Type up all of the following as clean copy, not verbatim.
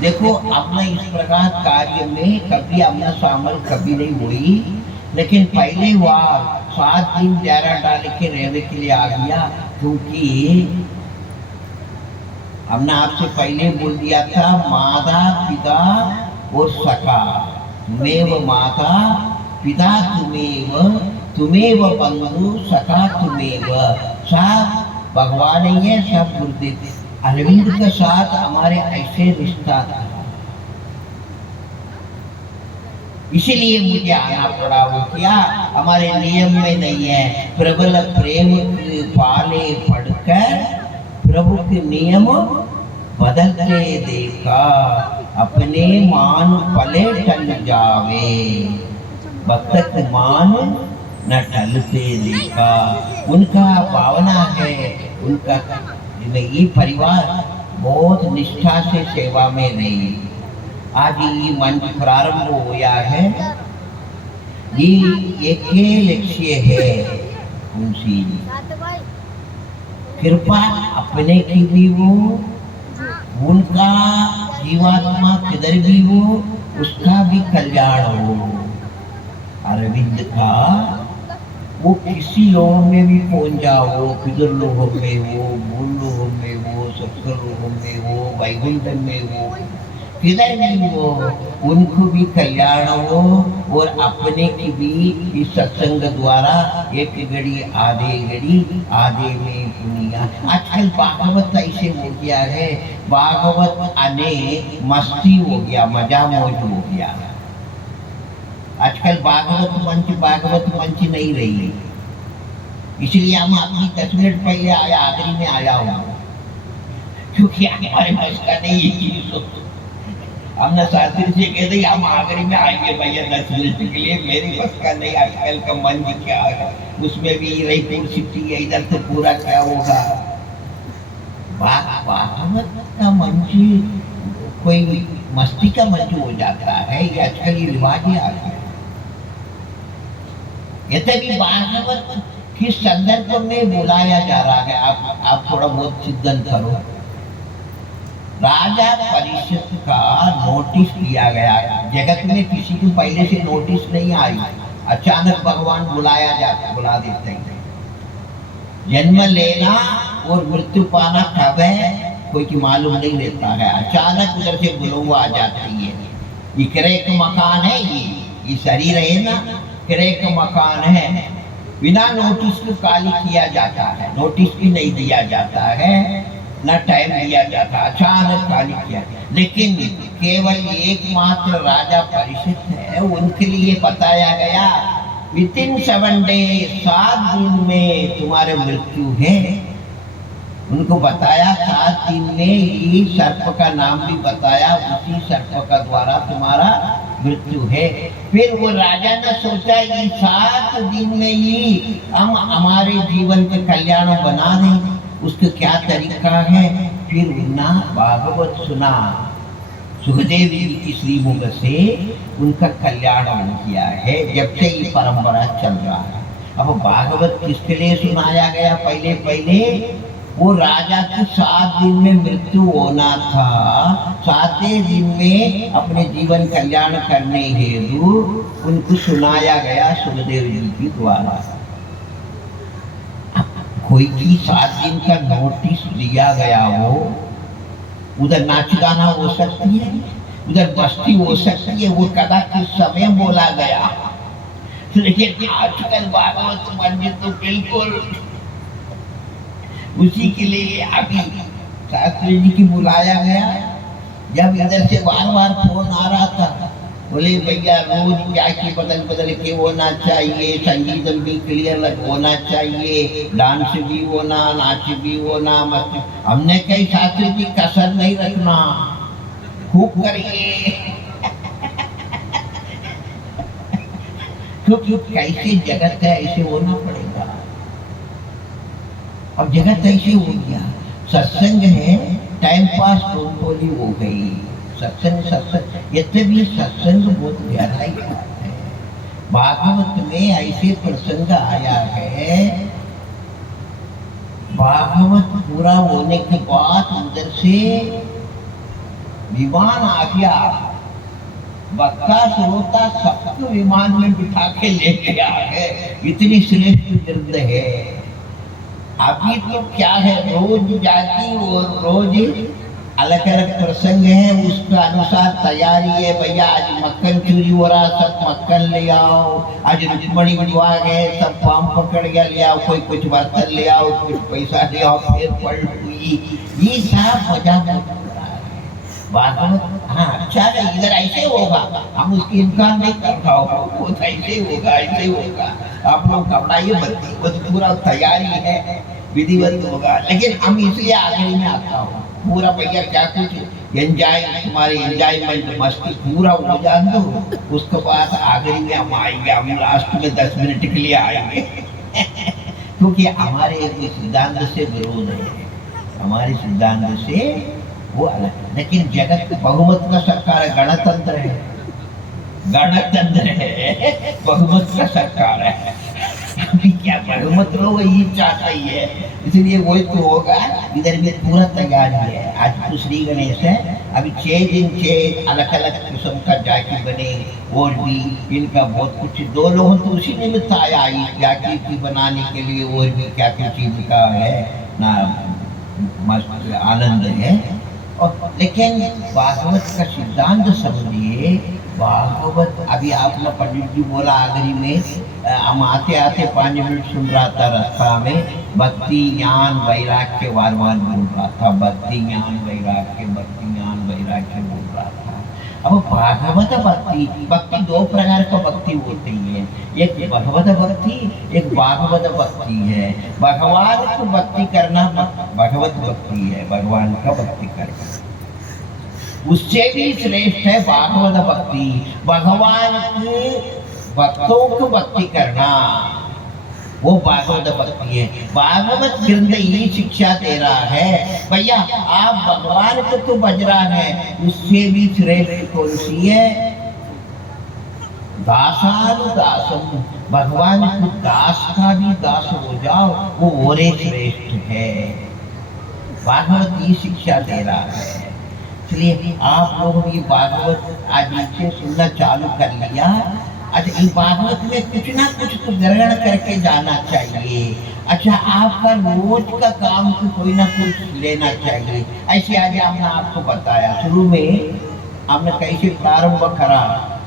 देखो अपना इस प्रकार कार्य में कभी अपना शामिल कभी नहीं हुई, लेकिन पहले वह 7 दिन डेरा डाल के रहने के लिए आ गया, क्योंकि हमने आपसे पहले बोल दिया था माता पिता और सखा, तुम्हें माता पिता तुम्हें, तुम्हें बंधु सखा तुम्हें, सब भगवान ही है, सब गुरुदेव। अरविंद के साथ हमारे ऐसे रिश्ता था, इसीलिए मुझे आना पड़ा। वो क्या हमारे नियम में नहीं है, प्रबल प्रेम पाले पढ़कर प्रभु के नियम बदलते देखा, अपने मान पले टल जावे, भक्त मान न टलते देखा। उनका भावना है, उनका ये परिवार बहुत निष्ठा से सेवा में रही। आज ये मंच प्रारंभ हो गया है, ये एक लक्ष्य है उनसी कृपा अपने की भी हो, उनका जीवात्मा किधर भी हो उसका भी कल्याण हो। अरविंद का वो किसी लोगों में भी पहुंच जाओ, किधर लोगों में हो, मूल लोगों में हो, सत्संग लोगों में हो, वैकुंठ में हो, किधर भी हो, उनको भी कल्याण हो और अपने की भी इस सत्संग द्वारा एक घड़ी आधे में पुनिया। आजकल भागवत ऐसे हो गया है, भागवत आने मस्ती हो गया, मजा मौज हो गया। आजकल भागवत मंच नहीं रही, इसलिए हम अपनी 10 मिनट पहले आया, आखिरी में आया हूँ, क्योंकि हमारे बस का नहीं है। हमने शास्त्री से कह दी हम आखिरी में आएंगे भैया 10 मिनट के लिए, मेरी बस का नहीं। आजकल का मंच क्या है, उसमें भी रायपुर सिटी है, इधर तो पूरा क्या होगा। भागवत का मंच कोई मस्ती का मंच हो जाता है, ये आजकल ये रिवाज ही आ गया। यद्यपि भागवत किस संदर्भ में बुलाया जा रहा है, आप थोड़ा बहुत चिंतन करो। राजा परीक्षित का नोटिस दिया गया, जगत में किसी को पहले से नोटिस नहीं आई, अचानक भगवान बुला देते हैं। जन्म लेना और मृत्यु पाना कब है कोई की मालूम नहीं रहता है, अचानक उधर से बुलवा आ जाती है। ये किराए का मकान है, ये शरीर है ना, किराए का मकान है, बिना नोटिस को खाली किया जाता है, नोटिस भी नहीं दिया जाता है, न टाइम दिया जाता, अचानक खाली किया। लेकिन केवल एकमात्र राजा परीक्षित है, उनके लिए बताया गया विदिन 7 डेज, 7 दिन में तुम्हारे मृत्यु है। उनको बताया 7 दिन में ही सर्प का नाम भी बताया, उसी सर्प का द्वारा तुम्हारा मृत्यु है। फिर वो राजा ने सोचा कि 7 दिन में ही हम हमारे जीवन के कल्याण बना दें, उसका क्या तरीका है। फिर उन्ना भागवत सुना, सुखदेव जी की श्रीमुख से उनका कल्याण हो गया है, जब से ये परंपरा चल रहा है। अब भागवत किसके लिए सुनाया गया, पहले वो राजा को 7 दिन में मृत्यु होना था, 7वें दिन में अपने जीवन कल्याण करने हेतु उनको सुनाया गया सुखदेव जी के द्वारा। कोई की 7 दिन का नोटिस दिया गया हो, उधर नाच गाना हो सकती है, उधर बस्ती हो सकती है, वो कदा किस समय बोला गया। लेकिन आजकल भागवत मंदिर तो बिल्कुल उसी के लिए अभी शास्त्री जी की बुलाया गया। जब इधर से बार फोन आ रहा था, बोले भैया रोज क्या की बदल के होना चाहिए, संगीत भी क्लियर होना चाहिए, डांस भी होना, नाच भी होना, मस्ती। हमने कई शास्त्री जी कसर नहीं रखना, खूब करिए। क्योंकि कैसे जगत है ऐसे होना पड़ेगा। अब जगत ऐसे हो गया, सत्संग है टाइम पास टोली हो गई, सत्संग यद्यपि सत्संग बहुत गहराई का है। भागवत में ऐसे प्रसंग आया है, भागवत पूरा होने के बाद उधर से विमान आ गया, बक्का श्रोता सबको विमान में बिठा के लेके आ गए, इतनी श्रेष्ठ गिरद है। अभी तो क्या है, रोज जाती और रोज अलग अलग प्रसंग है, उसका अनुसार तैयारी है। भैया आज मक्खन चोरी हो रहा, सब मक्खन ले आओ। आज रुक्मणी विवाह है, सब पाम पकड़ गया, ले आओ। कोई कुछ बर्तन ले आओ, कुछ पैसा ले आओ, फिर पलट हुई। ये सब मजाक भागवत। हाँ अच्छा है, इधर ऐसे होगा, हम उसकी इनकार नहीं कर रहा हो, वो ऐसे होगा, ऐसे होगा। आप लोग घबराइए, बत्ती पूरा तैयारी है, विधिवत होगा। लेकिन हम इसलिए आखिरी में आता हूँ, पूरा भैया क्या कुछ एंजॉय, तुम्हारी एंजॉयमेंट मस्ती पूरा हो जान दो, उसके बाद आखिरी में हम आएंगे, हम लास्ट में 10 मिनट के लिए आएंगे। क्योंकि हमारे सिद्धांत से विरोध है, हमारे सिद्धांत से वो अलग। लेकिन जगत बहुमत का सरकार है, गणतंत्र है, गणतंत्र है, बहुमत का सरकार है। अभी क्या बहुमत लोग ये चाहता ही है, इसलिए वही तो होगा। इधर भी पूरा तैयारी है। आज तो श्री गणेश है, अभी 6 दिन 6 अलग अलग किस्म का जाकी बने, और भी इनका बहुत कुछ। 2 लोग तो उसी निमित्त आया इस जाकी की बनाने के लिए, और भी क्या क्या चीज का है ना, मस्त आनंद है। और लेकिन भागवत का सिद्धांत समझिए। भागवत अभी आपने पंडित जी बोला आखिरी में, हम आते आते 5 मिनट सुन रहा था रास्ता में, भक्ति ज्ञान वैराग्य वार वार बोल रहा था, भक्ति ज्ञान वैराग्य, भक्ति ज्ञान वैराग्य बोल रहा था। अब भागवत भक्ति, भक्ति 2 प्रकार का भक्ति होती है, एक भगवत भक्ति, एक भागवत भक्ति है। भगवान को भक्ति करना भगवत भक्ति है, भगवान का भक्ति करना। उससे भी श्रेष्ठ है भागवत भक्ति, भगवान के भक्तों को भक्ति करना, वो भागवत भक्ति है। भागवत ग्रंथ ये शिक्षा दे रहा है, भैया आप भगवान को तो बज रहा है, उससे भी श्रेष्ठ कौन सी है? दासानुदासम, भगवान को दास का भी दास हो जाओ, वो और श्रेष्ठ है। भागवत ये शिक्षा दे रहा है। इसलिए आप लोगों ने भागवत आज से सुनना चालू कर लिया। अच्छा, इस भागवत में कुछ ना कुछ तो ग्रहण करके जाना चाहिए। अच्छा, आपका रोज का काम तो कोई ना कुछ लेना चाहिए। ऐसे आज हमने आपको बताया, शुरू में हमने कैसे प्रारंभ करा,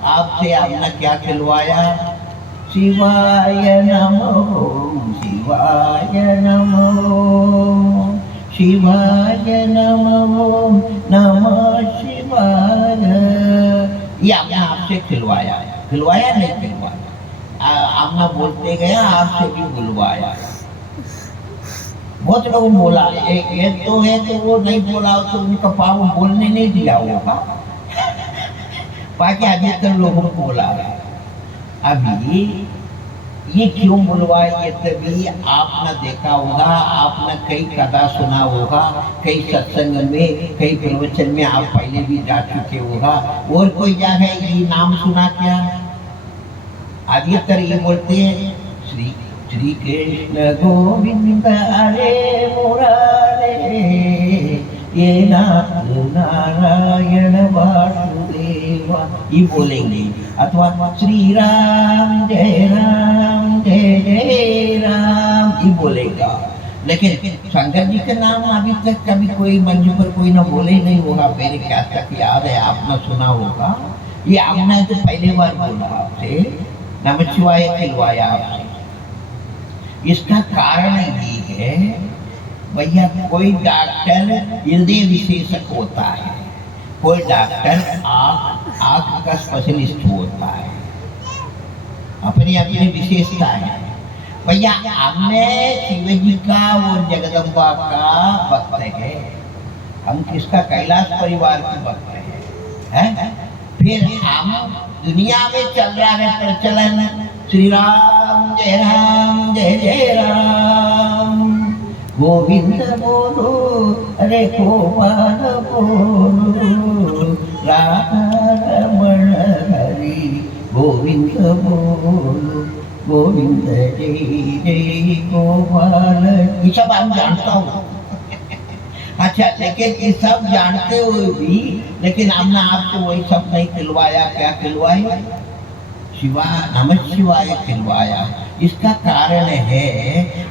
आपसे हमने क्या खिलवाया? शिवाय नमो, शिवाय नमो, शिवाय नमो, नमः शिवाय। ये हमने आपसे खिलवाया, खिलवाया नहीं खिलवाया, हमने बोलते गया, आपसे भी बुलवाया। बहुत लोगों बोला, एक तो है तो वो नहीं बोला तो उनका पाव बोलने नहीं दिया होगा, बाकी अधिकतर लोगों को बोला। अभी ये क्यों बुलवाए? ये तभी आपने देखा होगा, आपने कई कथा सुना होगा, कई सत्संग में, कई प्रवचन में आप पहले भी जा चुके होगा। और कोई जगह ये नाम सुना क्या? अधिकतर ये बोलते हैं श्री श्री कृष्ण गोविंद हरे मुरारे, ये नारायण वासुदेवा, ये बोलेंगे। अथवा श्री राम जय राम जय जय राम, ये बोलेगा। लेकिन शंकर जी का नाम अभी तक कभी कोई मंच पर कोई ना बोले नहीं होगा। मेरे क्या तक याद है, आपने सुना होगा। ये आपने तो पहले बार बोला आपसे, नमः शिवाय खिलवाया आपसे। इसका कारण ये है, भैया कोई डॉक्टर हृदय विशेषज्ञ होता है, कोई डॉक्टर आँख का स्पेशलिस्ट होता है, अपनी अपनी विशेषता है। भैया हमें शिव जी का और जगदम्बा का भक्त है, हम किसका? कैलाश परिवार के भक्त है? फिर हम दुनिया में चल रहा है प्रचलन श्री राम जय जय राम, गोविंद बोलो अरे गोपाल बोलो, राधा रमण हरि गोविंद बोलो, गोविंद जय जय गोपाल। ये सब हम जानता हूँ। अच्छा, लेकिन ये सब जानते हुए भी लेकिन हमने आपको वही सब नहीं खिलवाया। क्या खिलवाया? शिवा नमः शिवाय खिलवाया। इसका कारण है,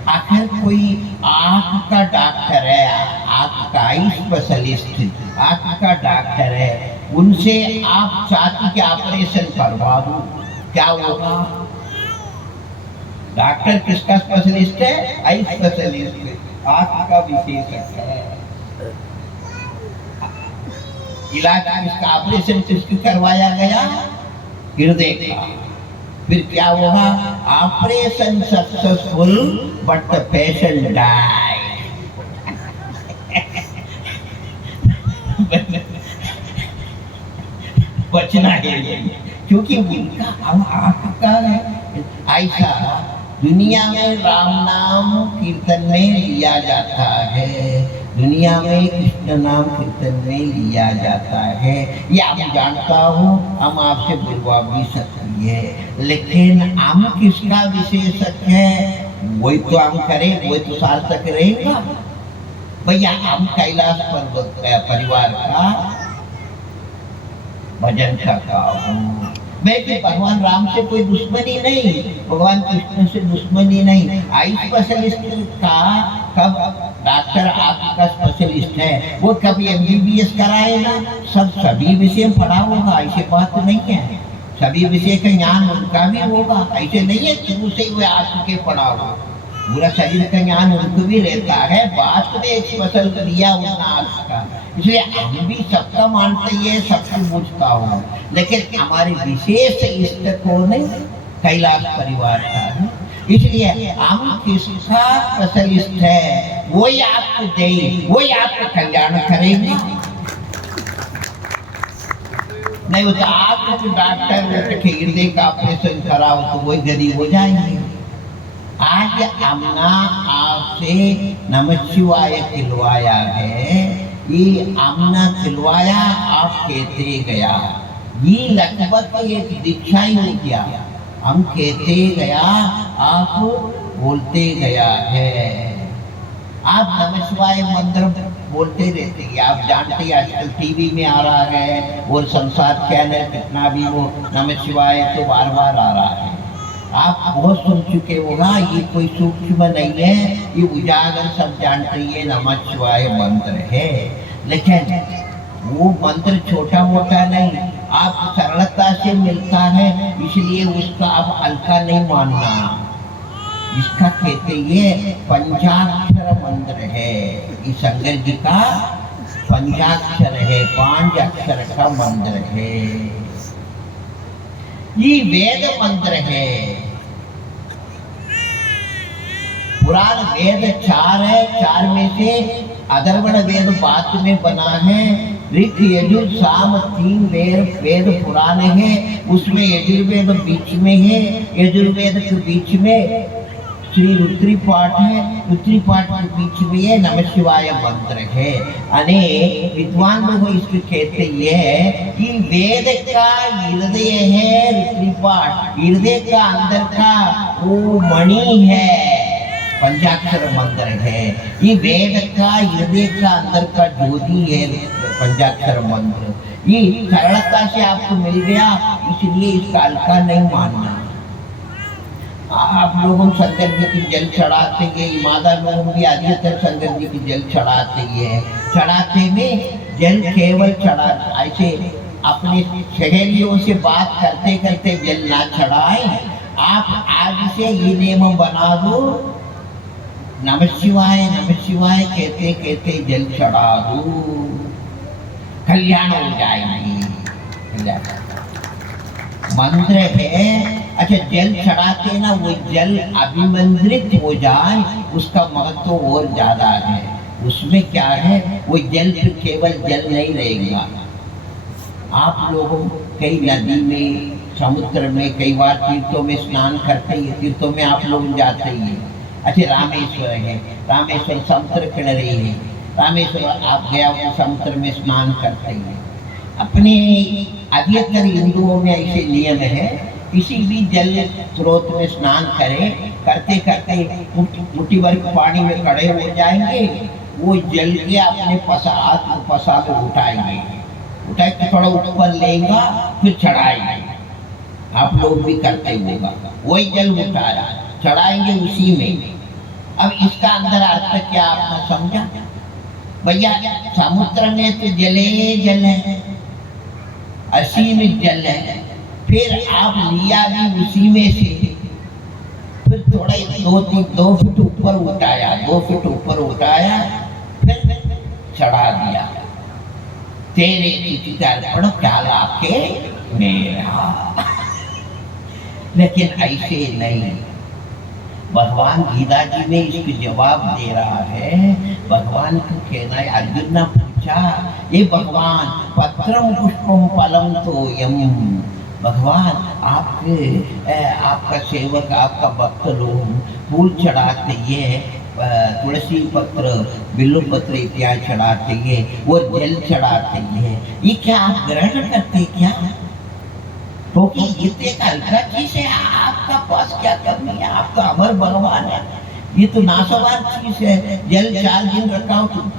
आखिर कोई आँख का डॉक्टर है, आँख का आई स्पेशलिस्ट, आँख का डॉक्टर है, उनसे आप छाती के ऑपरेशन करवा दो, क्या होगा? डॉक्टर किसका स्पेशलिस्ट है? आई स्पेशलिस्ट, आँख का विशेषज्ञ है। इलाज किसका, ऑपरेशन किसकी करवाया गया? हृदय का। फिर क्या होगा? Operation successful but the patient die. बचना है, क्योंकि उनका अब आपका ऐसा दुनिया में राम नाम कीर्तन में लिया जाता है, दुनिया में कृष्ण नाम कीर्तन में लिया जाता है, ये आप जानता हूँ, हम आपसे बुलवा भी सकती है, लेकिन हम किसका विशेषज्ञ है? वही तो हम करें, वही तो सार्थक रहेगा। भैया हम कैलाश पर्वत परिवार का भजन करता हूँ, मैं भी भगवान राम से कोई दुश्मनी नहीं, भगवान कृष्ण से दुश्मनी नहीं। आई स्पेशलिस्ट का कब डॉक्टर आपका स्पेशलिस्ट है, वो कभी एमबीबीएस कराएगा, सभी विषय पढ़ा होगा, ऐसी बात नहीं है। सभी विषय का ज्ञान उनका भी होगा, ऐसे नहीं है शुरू से वो आपके पढ़ा होगा, पूरा शरीर का ज्ञान उनको भी रहता है। बात में एक स्पेशल दिया उतना आपका, इसलिए हम भी सबका मानते हैं, सबको पूछता हूँ, लेकिन हमारे विशेष इष्ट कौन है? कैलाश परिवार का है। इसलिए हम किसका स्पेशलिस्ट है, वही आपको दे, वही आपका कल्याण करेंगे। नहीं वो तो आप डॉक्टर हृदय का ऑपरेशन कराओ तो वही गरीब हो जाएंगे। आज हमने आपसे नमः शिवाय खिलवाया है, ये हमने खिलवाया, आप कहते गया, ये लगभग एक दीक्षा ही हो गया। हम कहते गया, आप बोलते गया है। आप नमः शिवाय मंत्र बोलते रहते हैं, आप जानते हैं आजकल टीवी में आ रहा है और संसार चैनल कितना भी वो नमः शिवाय तो बार बार आ रहा है, आप बहुत सुन चुके होगा। ये कोई सूक्ष्म नहीं है, ये उजागर सब जानते हैं नमः शिवाय मंत्र है, लेकिन वो मंत्र छोटा मोटा नहीं, आप सरलता से मिलता है, इसलिए उसका आप हल्का नहीं मानना। इसका कहते ये पंचाक्षर मंत्र है, ये शंकर जी का पंचाक्षर है, 5 अक्षर का मंत्र है, ये वेद मंत्र है। पुराण वेद 4 है, 4 में से अथर्वण वेद बाद में बना है, ऋग यजुर साम 3 वेद पुराण है, उसमें यजुर्वेद बीच में है, यजुर्वेद के बीच में श्री रुद्री पाठ है, रुद्री पाठ के बीच में ये नमः शिवाय मंत्र है। अनेक विद्वान लोग इसको कहते हैं कि वेद का हृदय है रुद्री पाठ, हृदय का अंदर का वो मणि है, पंचाक्षर मंत्र है, ये वेद का हृदय का अंदर का ज्योति है पंचाक्षर मंत्र। ये सरलता से आपको मिल गया, इसलिए इसका हल्का नहीं मानना। आप लोगों शंकर जी की जल चढ़ाते हैं, ईमानदार लोग भी अधिकतर शंकर जी की जल चढ़ाते हैं, चढ़ाते में जल केवल चढ़ा, ऐसे अपने सहेलियों से बात करते करते जल ना चढ़ाए। आप आज से ये नियम बना दो, नमः शिवाय कहते कहते जल चढ़ा दो, कल्याण हो जाएगी। मंत्र है, अच्छा जल चढ़ाते ना वो जल अभिमंत्रित हो जाए, उसका महत्व और ज्यादा है। उसमें क्या है, वो जल फिर केवल जल नहीं रहेगा। आप लोग कई नदी में, समुद्र में, कई बार तीर्थों में स्नान करते हैं, तीर्थों में आप लोग जाते ही। अच्छा रामेश्वर है, रामेश्वर समुद्र किनारे है, रामेश्वर आप गया हो समुद्र में स्नान करते हैं। अपने अधिकतर हिंदुओं में ऐसे नियम है, किसी भी जल स्रोत में स्नान करें, करते करते मुट्ठी भर पानी में खड़े हो जाएंगे, वो जल के अपने हाथ पसा में उठाएंगे, उठा के थोड़ा ऊपर लेगा फिर चढ़ाएंगे। आप लोग भी करते होगा, वही जल उठाया चढ़ाएंगे उसी में। अब इसका अंदर अर्थ क्या आपने समझा भैया? समुद्र में तो जले जल है, असीम जल है, फिर आप लिया भी उसी में से, फिर थोड़ा 2 फुट ऊपर उठाया, 2 फुट ऊपर उठाया, फिर चढ़ा दिया। तेरे चित्त अर्पण प्याला के मेरा। लेकिन ऐसे नहीं, भगवान गीता जी में इसको जवाब दे रहा है। भगवान को कहना है, अर्जुन ने पूछा, ये भगवान पत्रम पुष्पम फलम तोयम, भगवान आपका सेवक, आपका भक्त लोग फूल चढ़ाते हैं, तुलसी पत्र, बिल्लू पत्र इत्यादि चढ़ाते हैं, वो जल चढ़ाते हैं, ये क्या आप ग्रहण करते क्या? क्योंकि ये तो एक हल्का चीज है, आपका पास क्या कमी है? आप तो अमर भगवान है, ये तो नाशवान चीज है। जल 4 दिन रखा हो तो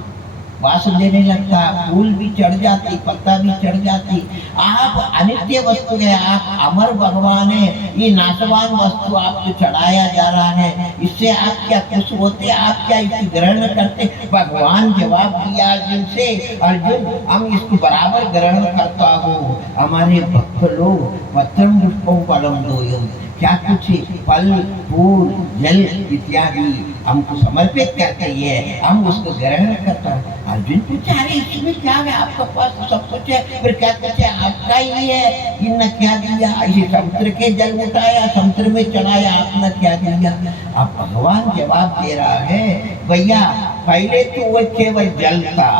वास देने लगता, फूल भी चढ़ जाती, पत्ता भी चढ़ जाती। आप अनित्य वस्तु है, आप अमर भगवान है, ये नाशवान वस्तु आपको चढ़ाया जा रहा है, इससे आप क्या खुश होते? आप क्या इसे ग्रहण करते? भगवान जवाब दिया अर्जुन से, अर्जुन हम इसको बराबर ग्रहण करता हूँ। हमारे भक्त लोग पत्रम पुष्पम फलम तोयम, क्या कुछ फल फूल जल इत्यादि हमको समर्पित करते हैं, हम उसको ग्रहण करता है। अर्जुन पूछा, अरे इसमें क्या है? आपका पास तो सब कुछ है, फिर क्या कहते हैं आपका ही है, इनने क्या दिया? ऐसे समुद्र के जल उठाया, समुद्र में चढ़ाया, आपने क्या दिया? अब भगवान जवाब दे रहा है, भैया पहले तो वो केवल जल था,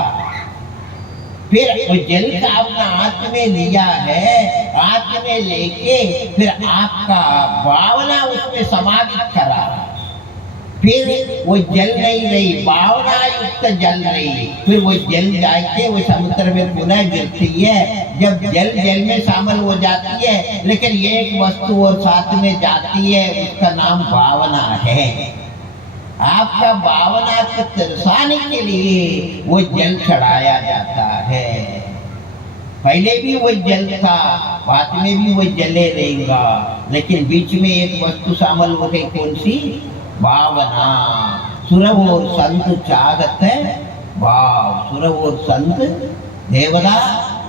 फिर वो जल का अपना हाथ में लिया है, हाथ में लेके फिर आपका भावना उसमें समाहित करा, फिर वो जल नहीं रही, भावना युक्त जल रही, फिर वो जल जाके वो समुद्र में पुनः गिरती है। जब जल जल में शामिल हो जाती है, लेकिन एक वस्तु और साथ में जाती है, उसका नाम भावना है। आपका भावना को दर्शाने के लिए वो जल चढ़ाया जाता है। पहले भी वो जल था, बाद में भी वो जले रहेगा, लेकिन बीच में एक वस्तु शामिल हो गई, कौन सी? भावना। सुरव और संत चाहत है भाव, सुरव और संत देवता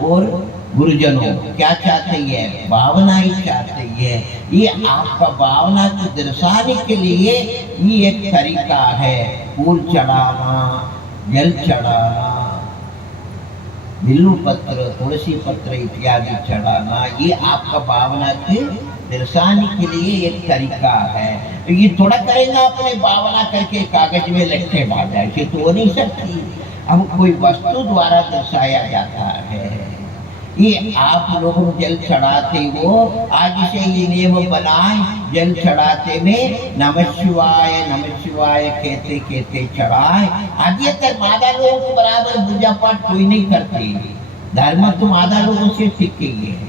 और गुरुजनों क्या चाहते हैं? भावना ही चाहते हैं। ये आपका भावना को दर्शाने के लिए ये एक तरीका है, फूल चढ़ाना, जल चढ़ाना, बिल्लू पत्र, तुलसी पत्र इत्यादि चढ़ाना, ये आपका भावना के दर्शाने के लिए एक तरीका है। तो ये थोड़ा करेगा अपने भावना करके कागज में लिखे बात है, ये तो हो नहीं सकती। अब कोई वस्तु द्वारा दर्शाया जाता है। ये आप लोग जल चढ़ाते हो, आज से ये नियम बनाए, जल चढ़ाते में नमः शिवाय कहते कहते चढ़ाए। आगे तक मादा लोगों को बराबर पूजा पाठ कोई नहीं करते, धर्म तो मादा लोगों से ठीक है।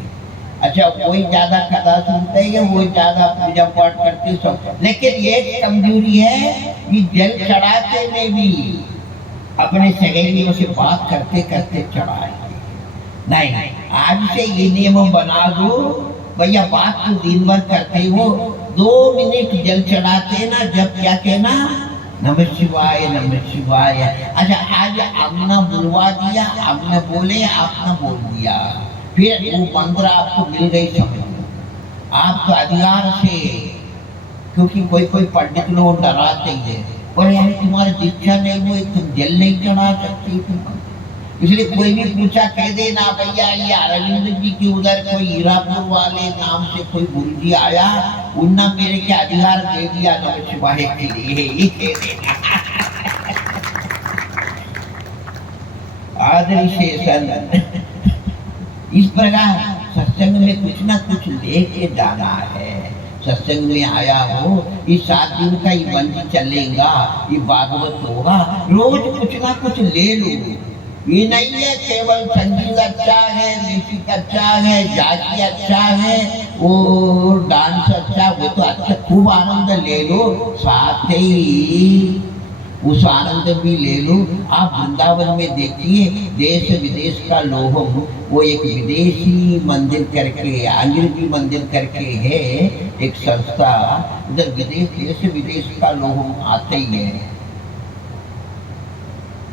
अच्छा, कोई ज्यादा कथा सुनते हैं, वो ज्यादा पूजा पाठ करते सब, लेकिन ये कमजोरी है कि जल चढ़ाते में भी अपने सहेलियों से बात करते करते चढ़ाए। नहीं, आज से ये नियम बना दो भैया, बात तो दिन भर करते हो, 2 मिनट जल चढ़ाते ना, जब क्या कहना? नमः शिवाय। अच्छा, आज हमने बुलवा दिया, हमने बोले, आपने बोल दिया, फिर वो मंत्र आपको मिल गई, समझो आपका अधिकार से। क्योंकि कोई पंडित लोग डराते हैं, बोले यार तुम्हारी दीक्षा नहीं हुई, तुम जल नहीं चढ़ा सकती तुम। इसलिए कोई भी पूछा कह देना भैया, ये अरविंद जी की उधर कोई हीरापुर वाले नाम से कोई गुरु जी आया, उन्ना मेरे के अधिकार दे दिया नमः शिवाय के लिए, ये कह देना। आदरी शेषन। इस प्रकार सत्संग में कुछ ना कुछ लेके जाना है। सत्संग में आया हो, ये 7 दिन का ये मंदिर चलेगा, ये भागवत होगा, रोज कुछ ना कुछ ले लो। ये नहीं है केवल संगीत अच्छा है, म्यूजिक अच्छा है, जाति अच्छा है, और डांस अच्छा, वो तो अच्छा खूब आनंद ले लो, साथ ही उस आनंद भी ले लो। आप वृंदावन में देखिए, देश विदेश का लोग, वो एक विदेशी मंदिर करके, अंग्रेजी मंदिर करके है एक संस्था, उधर विदेश देश विदेश का लोग आते ही है।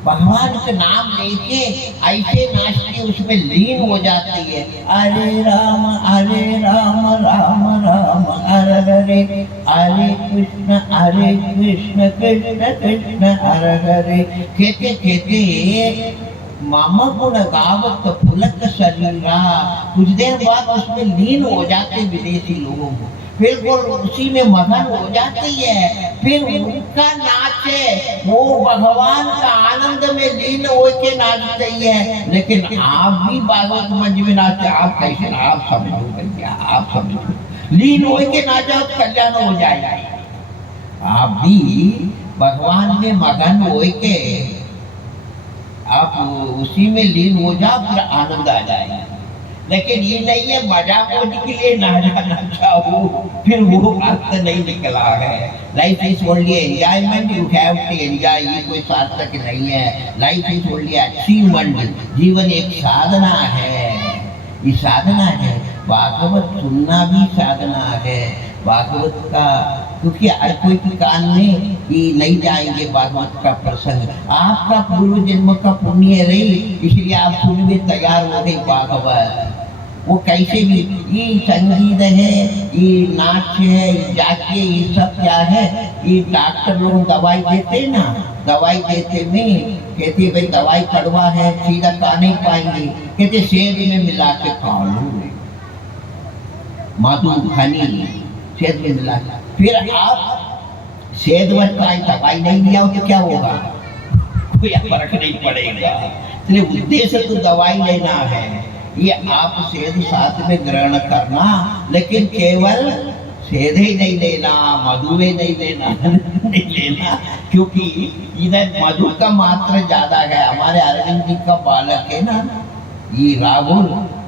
भगवान का नाम लेके ऐसे नाचती, उसमें लीन हो जाती है। अरे राम राम राम हरे हरे, हरे कृष्ण कृष्ण कृष्ण हरे हरे। कहते कहते मामा गुण गावत फुलक शरीरा, कुछ देर बाद उसमें लीन हो जाते विदेशी लोगों को, फिर वो उसी में मगन हो जाती है। फिर उनका नाच है, वो भगवान का आनंद में लीन होके नाचती है। लेकिन आप भी भागवत मंच में नाचते, आप कैसे? आप समझो भैया, आप समझो, लीन होके नाचो तो कल्याण हो जाएगा। आप भी भगवान में मगन होके आप उसी में लीन हो जाओ, फिर आनंद आ जाएगा। लेकिन ये नहीं है मजाक के लिए नाचना चाहो, फिर वो अर्थ नहीं निकला है। Life is only enjoyment, you have to enjoy. ये कोई सार्थक नहीं है। Life is only achievement. जीवन एक साधना है, ये साधना है। भागवत सुनना भी साधना है। भागवत का, क्योंकि हर कोई के कान में ये नहीं जाएंगे भागवत का प्रसंग। आपका पूर्व जन्म का पुण्य रही, इसलिए आप सुनने तैयार हो गए भागवत। वो कैसे भी, ये संगीत है, ये नाच है, ये जाके, ये सब क्या है? ये डॉक्टर लोग दवाई देते ना, दवाई देते में कहते भाई दवाई कड़वा है, सीधा खा नहीं पाएंगे, कहते सेब में मिला के खा लो, मधु हनी सेब में मिला। फिर आप सेब का दवाई नहीं लिया हो तो क्या होगा? कोई फर्क नहीं पड़ेगा। इसलिए उद्देश्य तो दवाई लेना है, ये आप सेध साथ में ग्रहण करना, लेकिन केवल सेध ही नहीं लेना, मधु ही नहीं लेना नहीं लेना, क्योंकि इधर मधु का मात्रा ज्यादा है। हमारे अरविंद जी का बालक है ना, ये राहुल,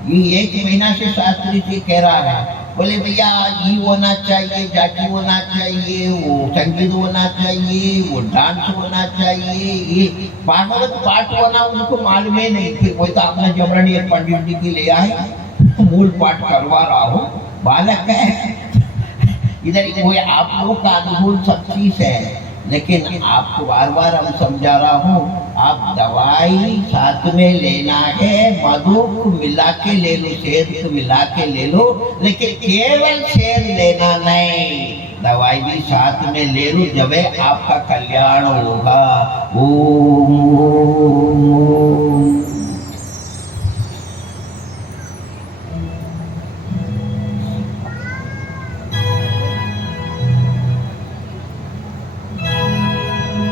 ये 1 महीना से शास्त्री जी कह रहा है, बोले भैया ये होना चाहिए, जाति होना चाहिए, वो संगीत होना चाहिए, वो डांस होना चाहिए, ये भागवत पाठ होना उनको मालूम ही नहीं। फिर कोई तो अपना जबरन एक पंडित जी की ले आए, मूल पाठ करवा रहा हो, बालक है। इधर कोई आप लोगों का अनुकूल सब चीज है, लेकिन आपको बार बार हम समझा रहा हूँ, आप दवाई साथ में लेना है, मधु को मिला के ले लो, शहद को मिला के ले लो, लेकिन केवल शहद लेना नहीं, दवाई भी साथ में ले लो, जब आपका कल्याण होगा। ओम।